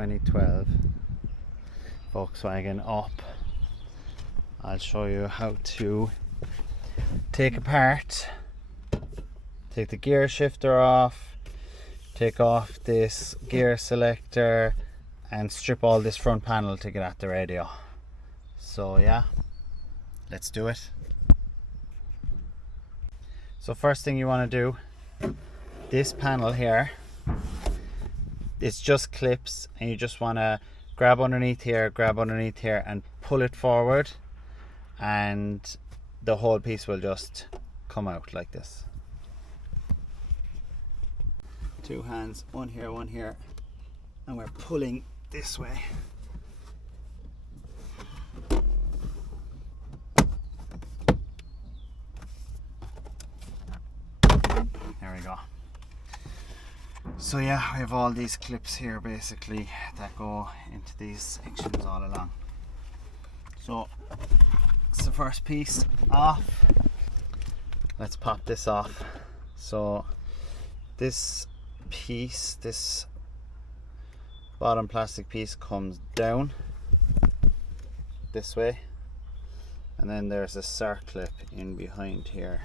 2012 Volkswagen Up. I'll show you how to take apart, take the gear shifter off, take off this gear selector and strip all this front panel to get at the radio. So yeah, let's do it. So first thing you want to do, this panel here, it's just clips, and you just want to grab underneath here and pull it forward, and the whole piece will just come out like this. Two hands, one here, and we're pulling this way. There we go. So yeah, we have all these clips here basically that go into these sections all along. So it's the first piece off. Let's pop this off. So this piece, this bottom plastic piece comes down this way, and then there's a circlip in behind here.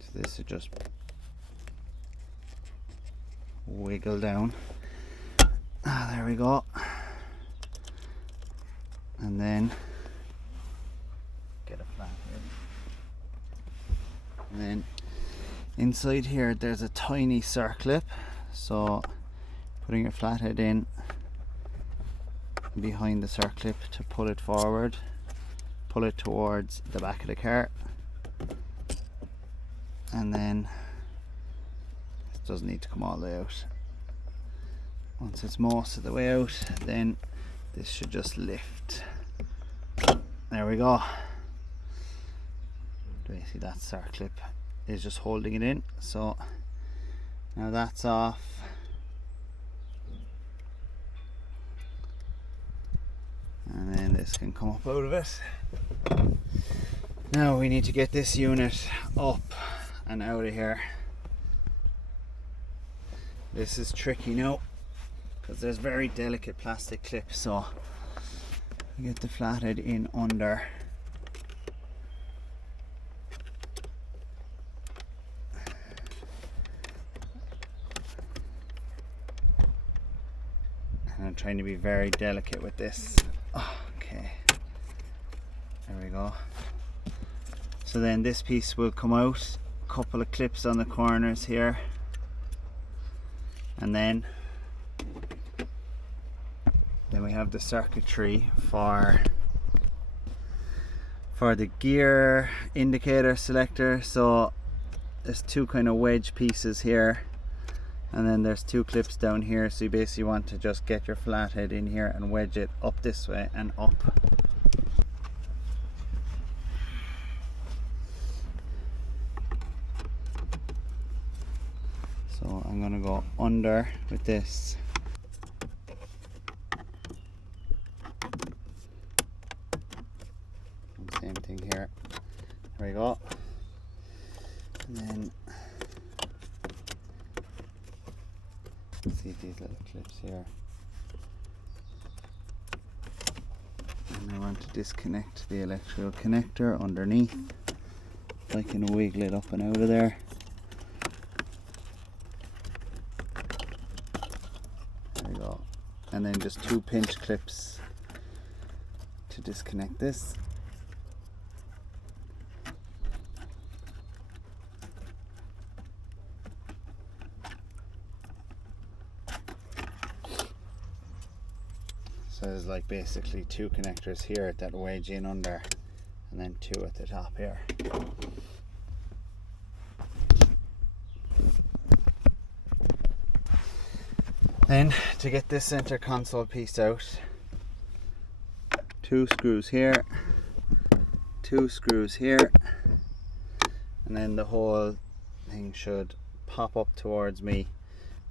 So this is just wiggle down. There we go. And then get it flat here. And then inside here there's a tiny circlip, so putting your flathead in behind the circlip to pull it forward, pull it towards the back of the car, and then it doesn't need to come all the way out. Once it's most of the way out, then this should just lift. There we go. Basically that circlip is just holding it in. So now that's off. And then this can come up out of it. Now we need to get this unit up and out of here. This is tricky now, because there's very delicate plastic clips, so you get the flathead in under. And I'm trying to be very delicate with this. Okay, there we go. So then this piece will come out, a couple of clips on the corners here, and then we have the circuitry for the gear indicator selector. So there's two kind of wedge pieces here, and then there's two clips down here, so you basically want to just get your flathead in here and wedge it up this way and up. So I'm going to go under with this. Same thing here. There we go. And then see these little clips here. And I want to disconnect the electrical connector underneath. I can wiggle it up and out of there. There we go. And then just two pinch clips to disconnect this. So there's like basically two connectors here that wedge in under, and then two at the top here. Then to get this center console piece out, two screws here, two screws here, and then the whole thing should pop up towards me,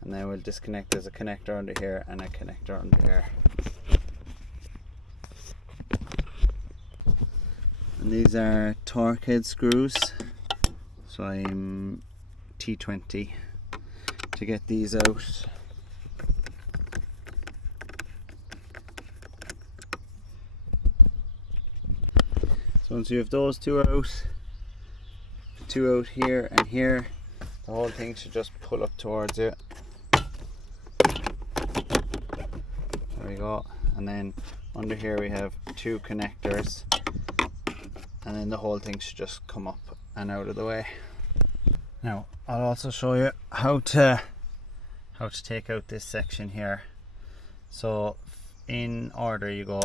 and then we'll disconnect. There's a connector under here and a connector under here. And these are torque head screws, so I'm T20 to get these out. So once you have those two out, the two out here and here, the whole thing should just pull up towards you. There we go. And then under here we have two connectors, and then the whole thing should just come up and out of the way. Now I'll also show you how to take out this section here. So in order, you go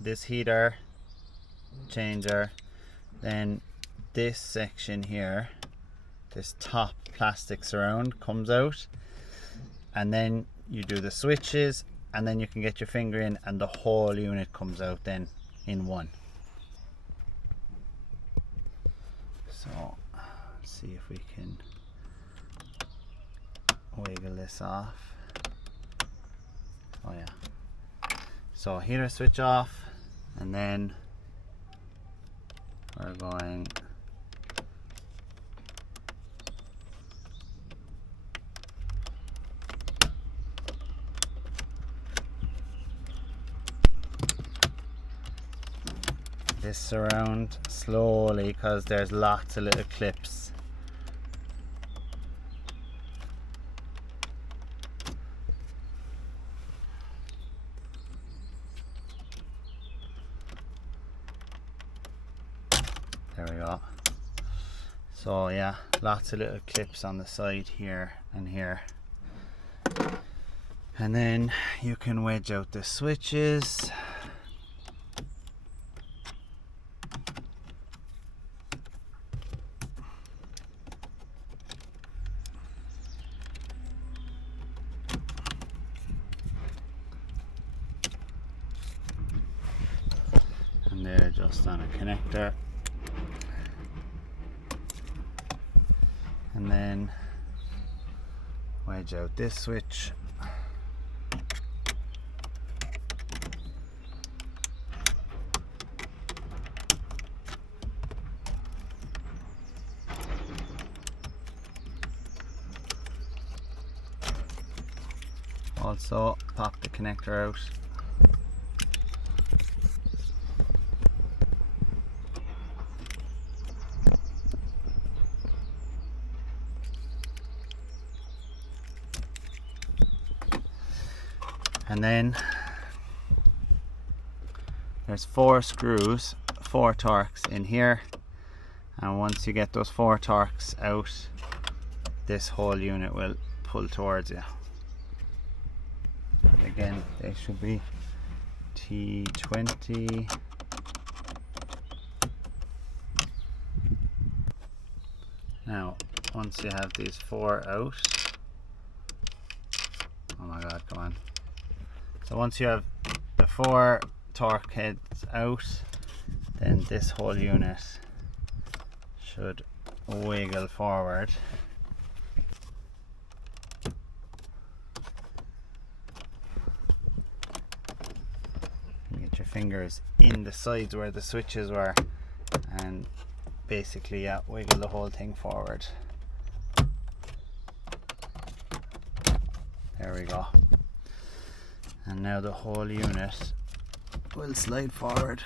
this heater, changer, then this section here, this top plastic surround comes out, and then you do the switches, and then you can get your finger in and the whole unit comes out then in one. So let's see if we can wiggle this off. Oh yeah. So heater switch off, and then we're going this surround slowly, because there's lots of little clips. There we go. So yeah, lots of little clips on the side here and here. And then you can wedge out the switches. And they're just on a connector. And then wedge out this switch. Also pop the connector out. And then there's 4 screws, 4 Torx in here, and once you get those 4 Torx out, this whole unit will pull towards you. And again, they should be T20. Now once you have these 4 out, oh my god, come on. So once you have the 4 torque heads out, then this whole unit should wiggle forward. You get your fingers in the sides where the switches were, and basically, yeah, wiggle the whole thing forward. There we go. And now the whole unit will slide forward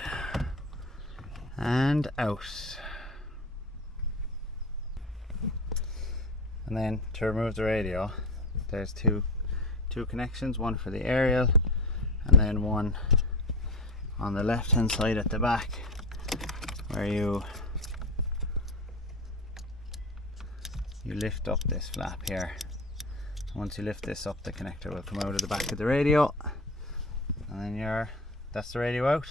and out. And then to remove the radio, there's two connections, one for the aerial and then one on the left hand side at the back, where you lift up this flap here. Once you lift this up, the connector will come out of the back of the radio, and then that's the radio out.